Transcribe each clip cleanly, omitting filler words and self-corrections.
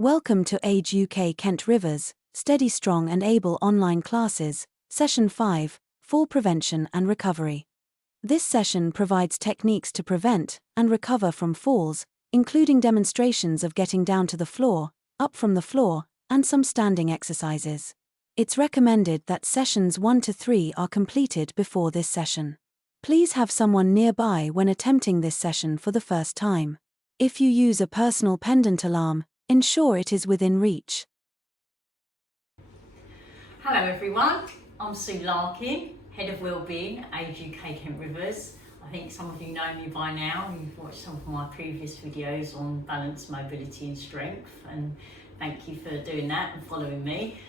Welcome to Age UK Kent Rivers, Steady Strong and Able online classes, Session 5, Fall Prevention and Recovery. This session provides techniques to prevent and recover from falls, including demonstrations of getting down to the floor, up from the floor, and some standing exercises. It's recommended that sessions 1 to 3 are completed before this session. Please have someone nearby when attempting this session for the first time. If you use a personal pendant alarm, ensure it is within reach. Hello everyone, I'm Sue Larken, Head of Wellbeing at Age UK Kent Rivers. I think some of you know me by now. You've watched some of my previous videos on balance, mobility and strength, and thank you for doing that and following me.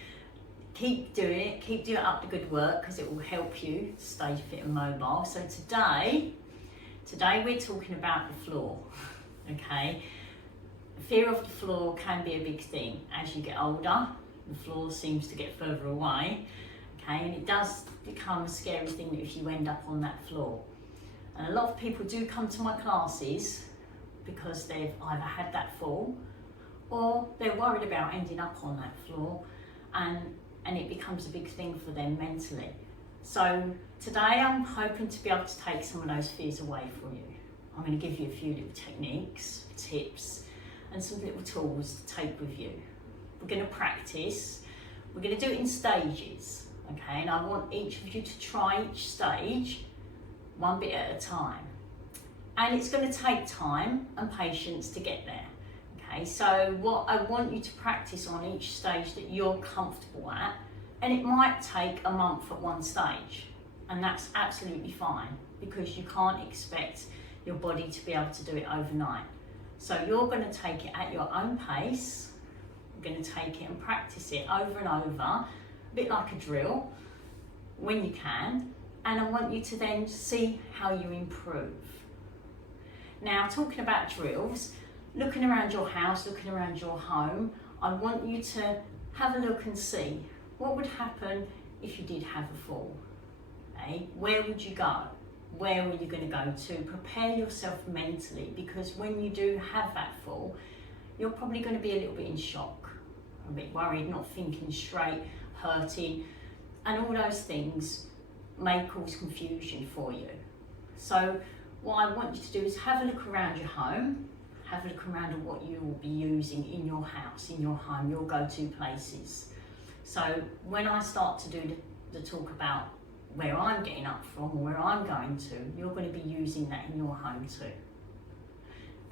Keep doing up the good work because it will help you stay fit and mobile. So today we're talking about the floor, okay? Fear of the floor can be a big thing. As you get older, the floor seems to get further away, okay? And it does become a scary thing if you end up on that floor. And a lot of people do come to my classes because they've either had that fall or they're worried about ending up on that floor, and it becomes a big thing for them mentally. So today I'm hoping to be able to take some of those fears away from you. I'm going to give you a few little techniques, tips, and some little tools to take with you. We're going to practice. We're going to do it in stages, okay? And I want each of you to try each stage one bit at a time. And it's going to take time and patience to get there. Okay, so what I want you to practice on each stage that you're comfortable at, and it might take a month at one stage, and that's absolutely fine because you can't expect your body to be able to do it overnight. So you're going to take it at your own pace. You're going to take it and practice it over and over, a bit like a drill, when you can, and I want you to then see how you improve. Now, talking about drills, looking around your house, looking around your home, I want you to have a look and see what would happen if you did have a fall. Okay? Where would you go? Where were you going to go to? Prepare yourself mentally, because when you do have that fall, you're probably going to be a little bit in shock, a bit worried, not thinking straight, hurting, and all those things may cause confusion for you. So what I want you to do is have a look around your home. Have a look around at what you will be using in your house, in your home, your go-to places. So when I start to do the talk about where I'm getting up from or where I'm going to, you're going to be using that in your home too.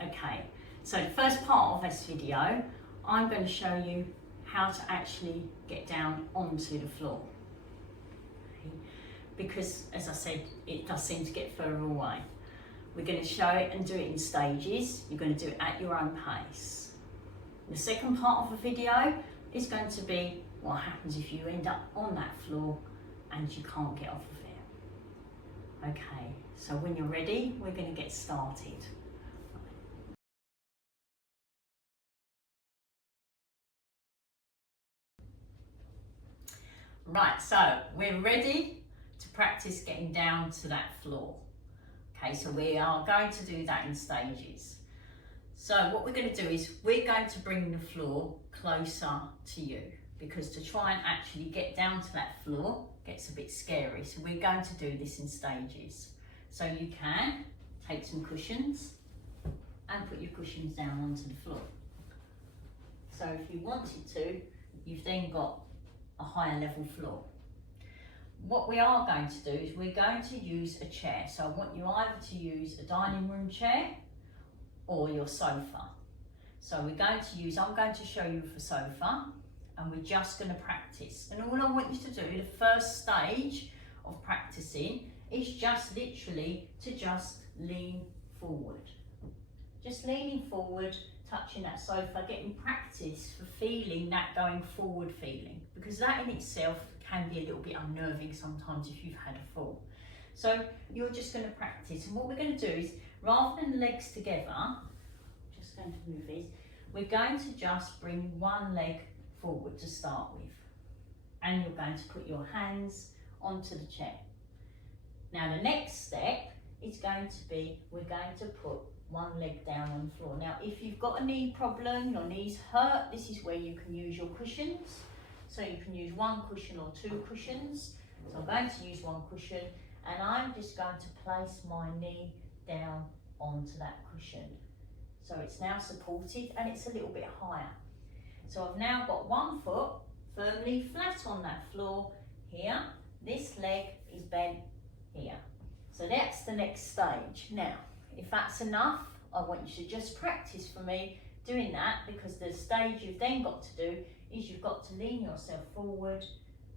Okay, so the first part of this video, I'm going to show you how to actually get down onto the floor. Okay? Because, as I said, it does seem to get further away. We're going to show it and do it in stages. You're going to do it at your own pace. The second part of the video is going to be what happens if you end up on that floor and you can't get off of it. Okay, so when you're ready, we're going to get started. Right, so we're ready to practice getting down to that floor. Okay, so we are going to do that in stages. So what we're going to do is we're going to bring the floor closer to you, because to try and actually get down to that floor gets a bit scary. So we're going to do this in stages. So you can take some cushions and put your cushions down onto the floor. So if you wanted to, you've then got a higher level floor. What we are going to do is we're going to use a chair. So I want you either to use a dining room chair or your sofa. So I'm going to show you the sofa, and we're just going to practice. And all I want you to do, the first stage of practicing, is just literally to just lean forward. Just leaning forward, touching that sofa, getting practice for feeling that going forward feeling, because that in itself can be a little bit unnerving sometimes if you've had a fall. So you're just going to practice, and what we're going to do is, rather than legs together, just going to move this, we're going to just bring one leg forward to start with, and you're going to put your hands onto the chair. Now the next step is going to be, we're going to put one leg down on the floor. Now, if you've got a knee problem, your knees hurt, this is where you can use your cushions. So you can use one cushion or two cushions. So I'm going to use one cushion, and I'm just going to place my knee down onto that cushion. So it's now supported and it's a little bit higher. So I've now got one foot firmly flat on that floor here. This leg is bent here. So that's the next stage. Now, if that's enough, I want you to just practice for me doing that, because the stage you've then got to do is you've got to lean yourself forward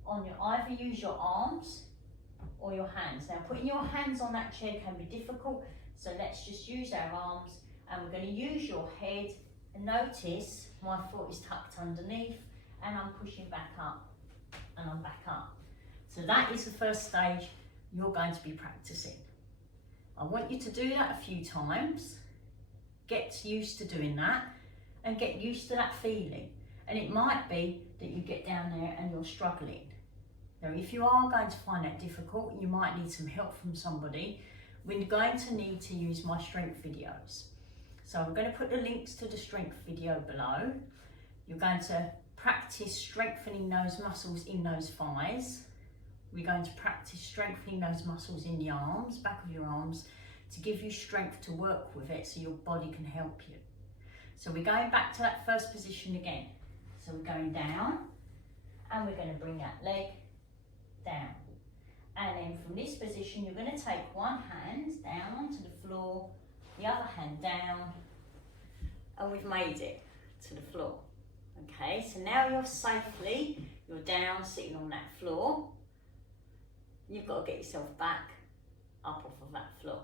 on your, either use your arms or your hands. Now, putting your hands on that chair can be difficult, so let's just use our arms, and we're going to use your head, and notice my foot is tucked underneath and I'm pushing back up and I'm back up. So that is the first stage you're going to be practicing. I want you to do that a few times, get used to doing that and get used to that feeling. And it might be that you get down there and you're struggling. Now, if you are going to find that difficult, you might need some help from somebody. We're going to need to use my strength videos. So we're going to put the links to the strength video below. You're going to practice strengthening those muscles in those thighs. We're going to practice strengthening those muscles in the arms, back of your arms, to give you strength to work with it so your body can help you. So we're going back to that first position again. So we're going down and we're going to bring that leg down. And then from this position, you're going to take one hand down onto the floor, the other hand down, and we've made it to the floor. Okay, so now you're down, sitting on that floor. You've got to get yourself back up off of that floor.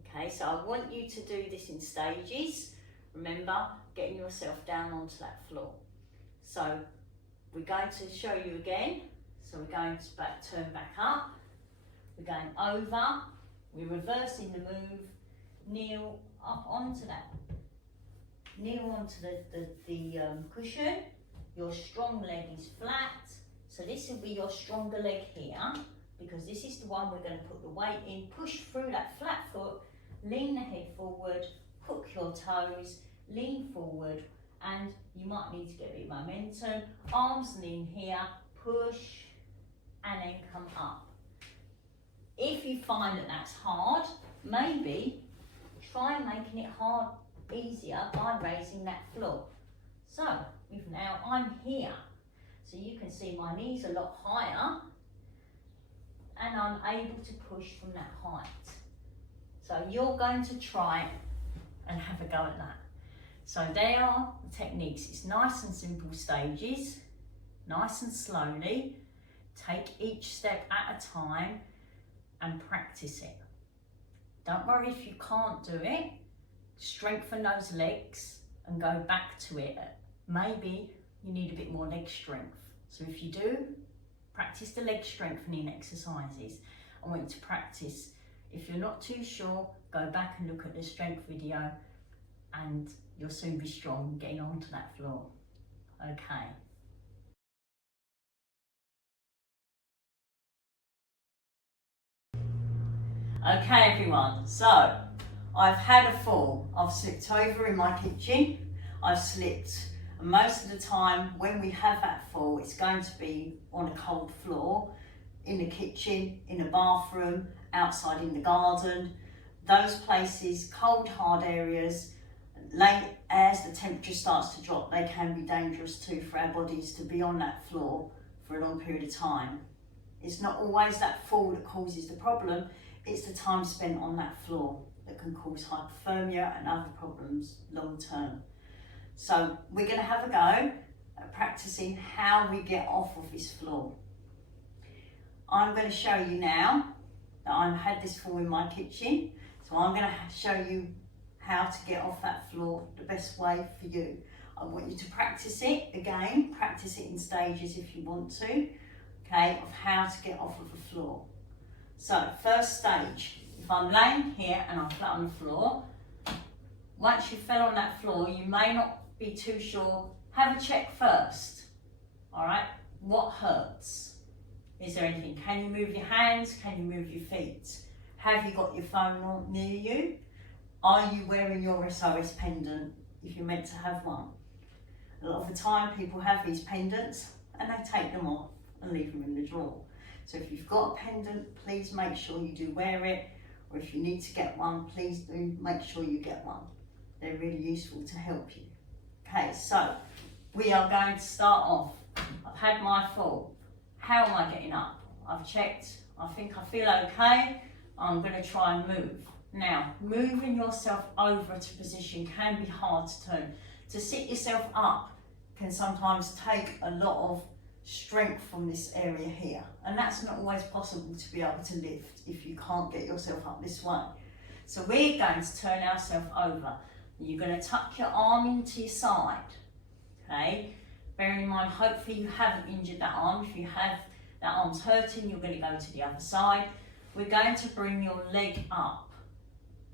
Okay, so I want you to do this in stages. Remember, getting yourself down onto that floor. So we're going to show you again. So we're going to turn back up. We're going over. We're reversing the move. Kneel up onto that. Kneel onto the cushion. Your strong leg is flat. So this will be your stronger leg here, because this is the one we're going to put the weight in. Push through that flat foot. Lean the head forward. Hook your toes. Lean forward. And you might need to get a bit of momentum. Arms lean here. Push. And then come up. If you find that that's hard, maybe try making it easier by raising that floor. So now I'm here, so you can see my knees a lot higher and I'm able to push from that height. So you're going to try and have a go at that. So there are the techniques. It's nice and simple stages, nice and slowly. Take each step at a time and practice it. Don't worry if you can't do it. Strengthen those legs and go back to it. Maybe you need a bit more leg strength. So if you do, practice the leg strengthening exercises. I want you to practice. If you're not too sure, go back and look at the strength video and you'll soon be strong getting onto that floor. Okay. Okay everyone, so I've had a fall. I've slipped over in my kitchen. I've slipped, and most of the time when we have that fall, it's going to be on a cold floor, in the kitchen, in a bathroom, outside in the garden. Those places, cold, hard areas, as the temperature starts to drop, they can be dangerous too for our bodies to be on that floor for a long period of time. It's not always that fall that causes the problem. It's the time spent on that floor that can cause hypothermia and other problems long term. So we're going to have a go at practicing how we get off of this floor. I'm going to show you now that I've had this fall in my kitchen. So I'm going to show you how to get off that floor the best way for you. I want you to practice it again, practice it in stages if you want to, okay, of how to get off of the floor. So first stage, if I'm laying here and I'm flat on the floor, once you fell on that floor, you may not be too sure. Have a check first, all right? What hurts? Is there anything? Can you move your hands? Can you move your feet? Have you got your phone near you? Are you wearing your SOS pendant if you're meant to have one? A lot of the time people have these pendants and they take them off and leave them in the drawer. So if you've got a pendant, please make sure you do wear it, or if you need to get one, please do make sure you get one. They're really useful to help you. Okay, so we are going to start off. I've had my fall. How am I getting up? I've checked, I think I feel okay. I'm going to try and move. Now, moving yourself over to position can be hard to turn. To sit yourself up can sometimes take a lot of strength from this area here, and that's not always possible to be able to lift if you can't get yourself up this way. So we're going to turn ourselves over. You're going to tuck your arm into your side, okay? Bearing in mind, hopefully you haven't injured that arm. If you have, that arm's hurting, you're going to go to the other side. We're going to bring your leg up.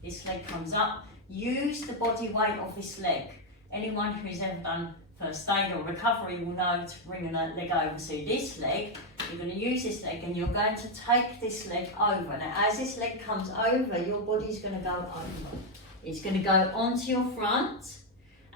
This leg comes up. Use the body weight of this leg. Anyone who's ever done first aid or recovery will know to bring a leg over. So this leg, you're going to use this leg and you're going to take this leg over. Now as this leg comes over, your body's going to go over. It's going to go onto your front,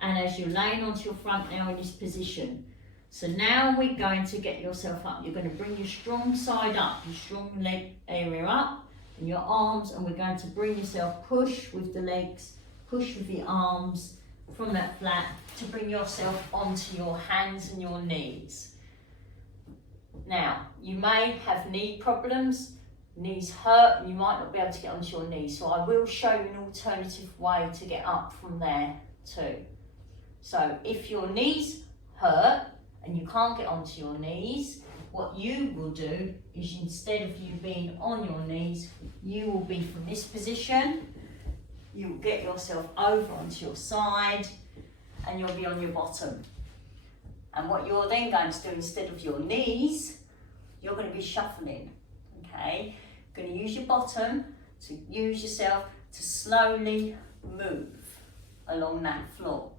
and as you're laying onto your front now in this position. So now we're going to get yourself up. You're going to bring your strong side up, your strong leg area up, and your arms, and we're going to bring yourself, push with the legs, push with the arms from that flat to bring yourself onto your hands and your knees. Now, you may have knee problems, knees hurt, and you might not be able to get onto your knees. So I will show you an alternative way to get up from there too. So if your knees hurt and you can't get onto your knees, what you will do is, instead of you being on your knees, you will be from this position. You will get yourself over onto your side and you'll be on your bottom. And what you're then going to do, instead of your knees, you're going to be shuffling, okay? You're going to use your bottom to use yourself to slowly move along that floor.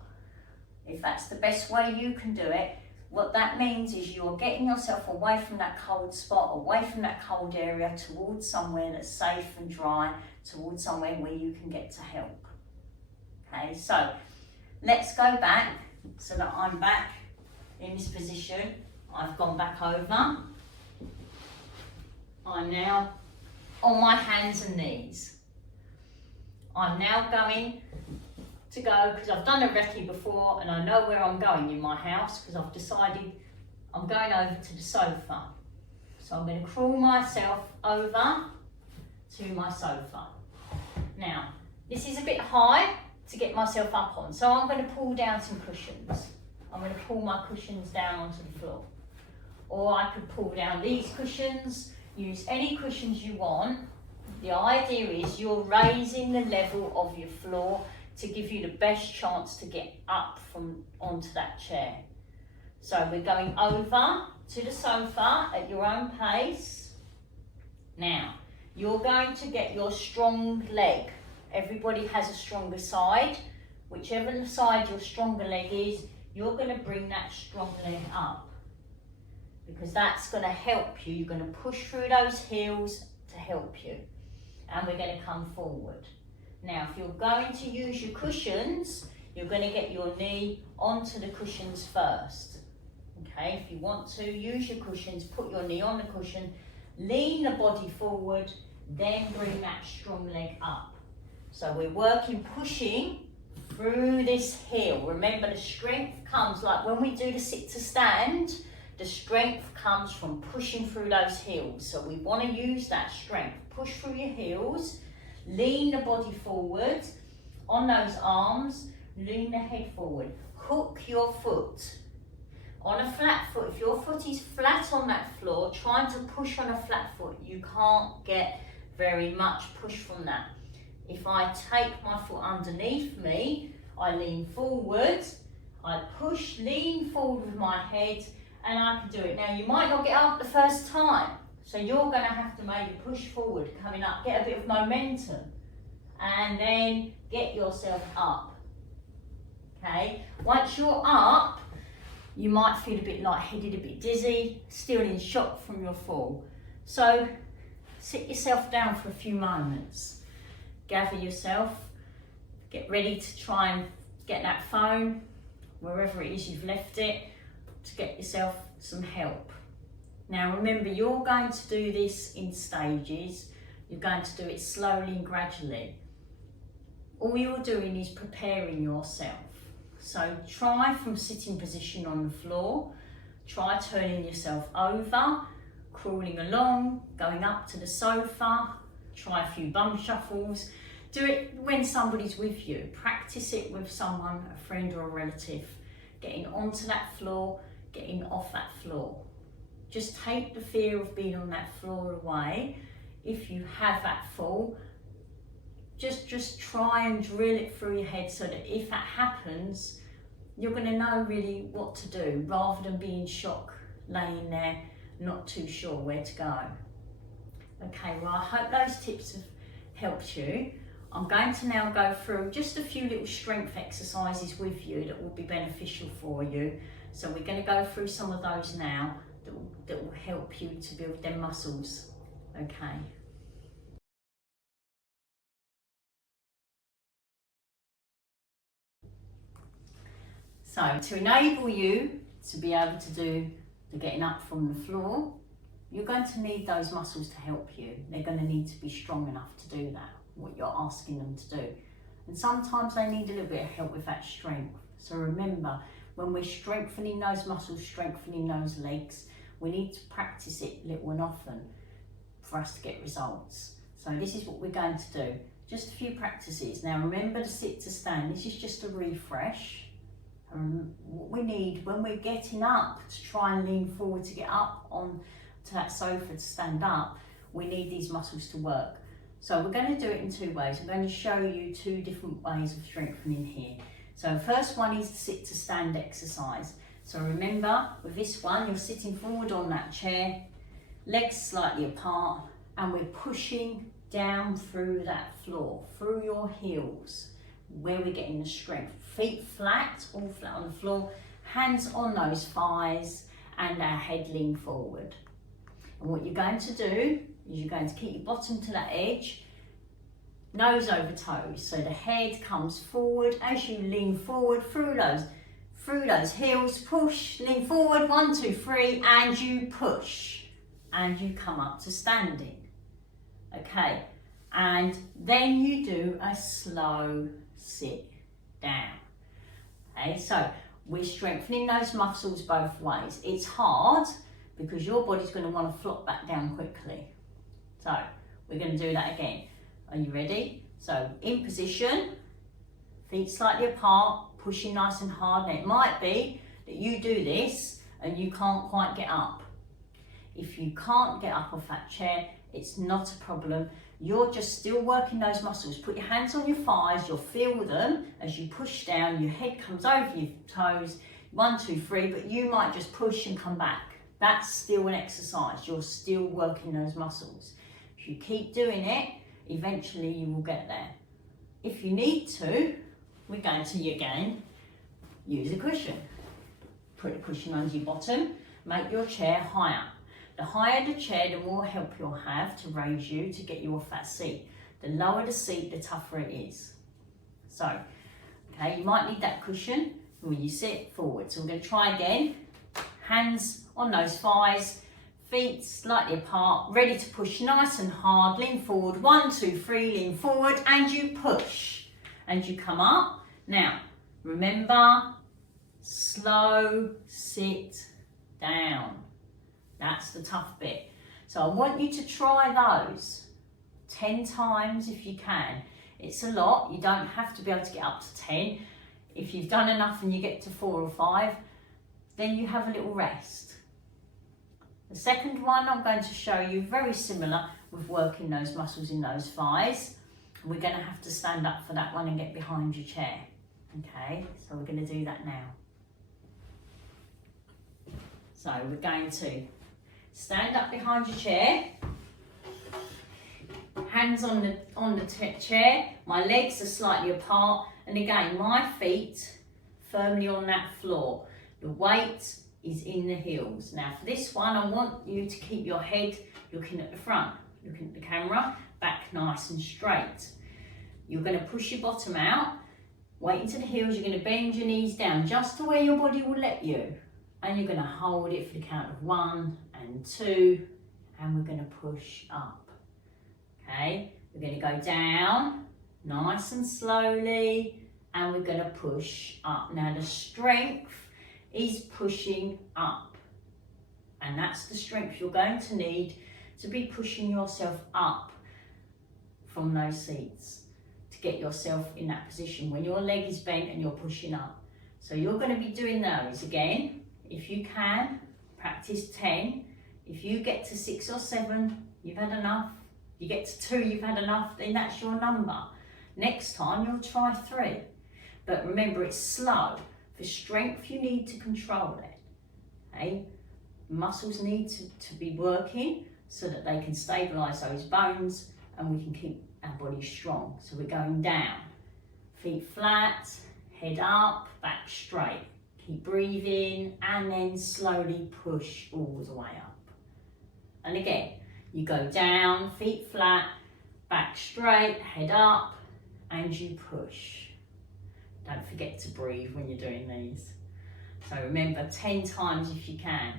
If that's the best way you can do it, what that means is you're getting yourself away from that cold spot, away from that cold area, towards somewhere that's safe and dry, towards somewhere where you can get to help. Okay, so let's go back so that I'm back in this position. I've gone back over. I'm now on my hands and knees. I'm now going to go, because I've done a recce before and I know where I'm going in my house, because I've decided I'm going over to the sofa. So I'm going to crawl myself over to my sofa. Now, this is a bit high to get myself up on, so I'm going to pull down some cushions. I'm going to pull my cushions down onto the floor. Or I could pull down these cushions, use any cushions you want. The idea is you're raising the level of your floor to give you the best chance to get up from onto that chair. So we're going over to the sofa at your own pace. Now, you're going to get your strong leg. Everybody has a stronger side. Whichever side your stronger leg is, you're going to bring that strong leg up, because that's going to help you. You're going to push through those heels to help you. And we're going to come forward. Now, if you're going to use your cushions, you're going to get your knee onto the cushions first. Okay, if you want to use your cushions, put your knee on the cushion, lean the body forward, then bring that strong leg up. So we're working, pushing through this heel. Remember, the strength comes, like when we do the sit to stand, the strength comes from pushing through those heels. So we want to use that strength. Push through your heels. Lean the body forward on those arms, lean the head forward. Hook your foot. On a flat foot, if your foot is flat on that floor, trying to push on a flat foot, you can't get very much push from that. If I take my foot underneath me, I lean forward, I push, lean forward with my head, and I can do it. Now, you might not get up the first time, so you're going to have to maybe push forward, coming up, get a bit of momentum, and then get yourself up. Okay, once you're up, you might feel a bit lightheaded, a bit dizzy, still in shock from your fall. So sit yourself down for a few moments, gather yourself, Get ready to try and get that phone, wherever it is you've left it, to get yourself some help. Now remember, you're going to do this in stages. You're going to do it slowly and gradually. All you're doing is preparing yourself. So try from sitting position on the floor, try turning yourself over, crawling along, going up to the sofa, try a few bum shuffles. Do it when somebody's with you. Practice it with someone, a friend or a relative. Getting onto that floor, getting off that floor. Just take the fear of being on that floor away. If you have that fall, just try and drill it through your head so that if that happens, you're going to know really what to do, rather than being in shock, laying there, not too sure where to go. Okay, well, I hope those tips have helped you. I'm going to now go through just a few little strength exercises with you that will be beneficial for you. So we're going to go through some of those now that will help you to build them muscles. Okay. So to enable you to be able to do the getting up from the floor, you're going to need those muscles to help you. They're going to need to be strong enough to do that, what you're asking them to do. And sometimes they need a little bit of help with that strength. So remember, when we're strengthening those muscles, strengthening those legs, we need to practice it little and often for us to get results. So this is what we're going to do. Just a few practices. Now remember to sit to stand. This is just a refresh. What we need when we're getting up to try and lean forward to get up on to that sofa to stand up, we need these muscles to work. So we're going to do it in two ways. I'm going to show you two different ways of strengthening here. So the first one is the sit to stand exercise. So remember, with this one, you're sitting forward on that chair, legs slightly apart, and we're pushing down through that floor, through your heels, where we're getting the strength. Feet flat, all flat on the floor, hands on those thighs, and our head lean forward. And what you're going to do is you're going to keep your bottom to that edge, nose over toes, so the head comes forward as you lean forward through those heels. Push, lean forward, 1, 2, 3, and you push, and you come up to standing. Okay, and then you do a slow sit down. Okay, so we're strengthening those muscles both ways. It's hard because your body's going to want to flop back down quickly. So we're going to do that again. Are you ready? So in position, feet slightly apart, pushing nice and hard. Now it might be that you do this and you can't quite get up. If you can't get up off that chair, it's not a problem. You're just still working those muscles. Put your hands on your thighs, you'll feel them as you push down, your head comes over your toes, 1, 2, 3, but you might just push and come back. That's still an exercise. You're still working those muscles. If you keep doing it, eventually you will get there. If you need to, we're going to again use a cushion. Put a cushion under your bottom, make your chair higher. The higher the chair, the more help you'll have to raise you to get you off that seat. The lower the seat, the tougher it is. So, okay, you might need that cushion when you sit forward. So we're going to try again. Hands on those thighs, feet slightly apart, ready to push nice and hard. Lean forward, 1, 2, 3, lean forward, and you push. And you come up. Now, remember, slow sit down. That's the tough bit. So I want you to try those 10 times if you can. It's a lot. You don't have to be able to get up to 10. If you've done enough and you get to 4 or 5, then you have a little rest. The second one I'm going to show you, very similar with working those muscles in those thighs. We're going to have to stand up for that one and get behind your chair. Okay, so we're going to do that now. So we're going to stand up behind your chair, hands on the chair, my legs are slightly apart, and again my feet firmly on that floor. The weight is in the heels. Now for this one, I want you to keep your head looking at the front, looking at the camera, back nice and straight. You're going to push your bottom out, weight into the heels, you're going to bend your knees down just to where your body will let you. And you're going to hold it for the count of 1 and 2, and we're going to push up. Okay, we're going to go down, nice and slowly, and we're going to push up. Now the strength is pushing up, and that's the strength you're going to need to be pushing yourself up from those seats to get yourself in that position when your leg is bent and you're pushing up. So you're going to be doing those again. If you can, practice 10. If you get to 6 or 7, you've had enough. You get to 2, you've had enough, then that's your number. Next time you'll try 3. But remember, it's slow. For strength, you need to control it. Okay? Muscles need to be working so that they can stabilise those bones and we can keep our body strong. So we're going down. Feet flat, head up, back straight. Keep breathing and then slowly push all the way up. And again, you go down, feet flat, back straight, head up, and you push. Don't forget to breathe when you're doing these. So remember, 10 times if you can.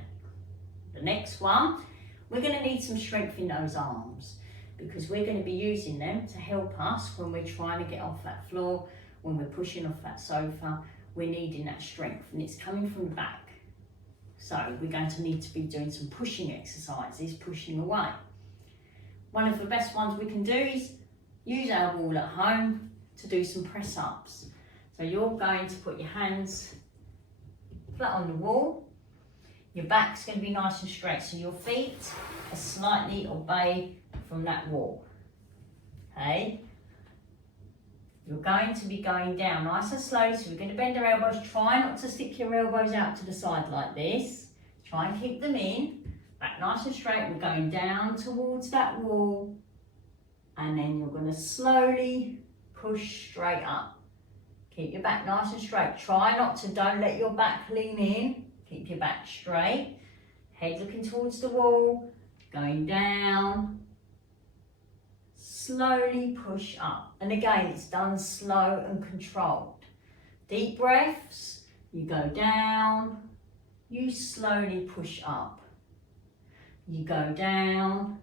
The next one, we're going to need some strength in those arms because we're going to be using them to help us when we're trying to get off that floor, when we're pushing off that sofa. We're needing that strength and it's coming from the back. So we're going to need to be doing some pushing exercises, pushing away. One of the best ones we can do is use our wall at home to do some press ups. So you're going to put your hands flat on the wall. Your back's going to be nice and straight, so your feet are slightly away from that wall. Okay? You're going to be going down nice and slow, so we're going to bend our elbows. Try not to stick your elbows out to the side like this. Try and keep them in. Back nice and straight. We're going down towards that wall. And then you're going to slowly push straight up. Keep your back nice and straight. Try not to, don't let your back lean in. Keep your back straight. Head looking towards the wall. Going down. Slowly push up. And again, it's done slow and controlled. Deep breaths. You go down. You slowly push up. You go down.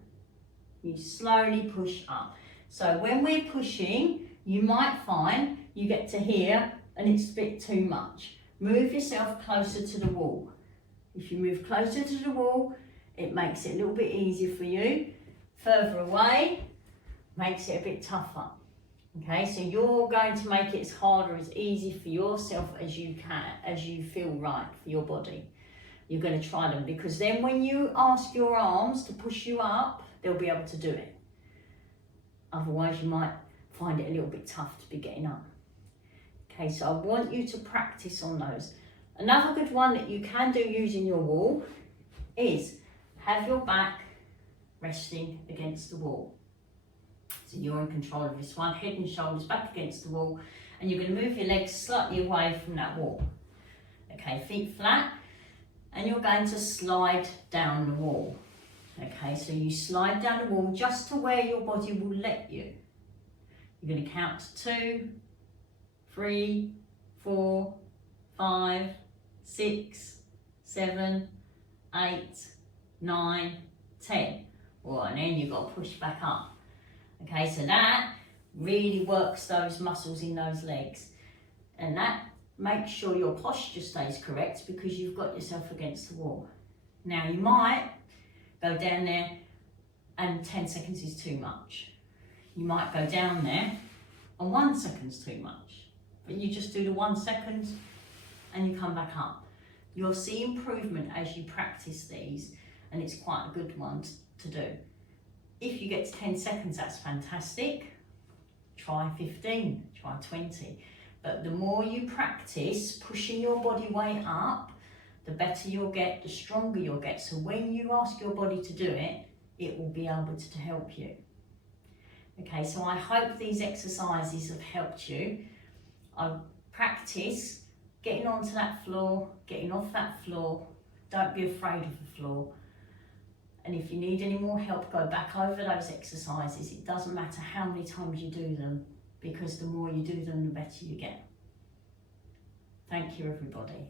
You slowly push up. So when we're pushing, you might find you get to here and it's a bit too much. Move yourself closer to the wall. If you move closer to the wall, it makes it a little bit easier for you. Further away, makes it a bit tougher. Okay, so you're going to make it as hard or as easy for yourself as you can, as you feel right for your body. You're going to try them because then when you ask your arms to push you up, they'll be able to do it. Otherwise, you might find it a little bit tough to be getting up. Okay, so I want you to practice on those. Another good one that you can do using your wall is have your back resting against the wall. So you're in control of this one, head and shoulders back against the wall, and you're going to move your legs slightly away from that wall. Okay, feet flat, and you're going to slide down the wall. Okay, so you slide down the wall just to where your body will let you. You're going to count to 2, 3, 4, 5, 6, 7, 8, 9, 10. All right, and then you've got to push back up. Okay, so that really works those muscles in those legs. And that makes sure your posture stays correct because you've got yourself against the wall. Now you might go down there and 10 seconds is too much. You might go down there and 1 second's too much. But you just do the 1 second and you come back up. You'll see improvement as you practice these, and it's quite a good one to do. If you get to 10 seconds, that's fantastic. Try 15, try 20. But the more you practice pushing your body weight up, the better you'll get, the stronger you'll get. So when you ask your body to do it, it will be able to help you. Okay, so I hope these exercises have helped you. I practice getting onto that floor, getting off that floor. Don't be afraid of the floor. And if you need any more help, go back over those exercises. It doesn't matter how many times you do them because the more you do them, the better you get. Thank you, everybody.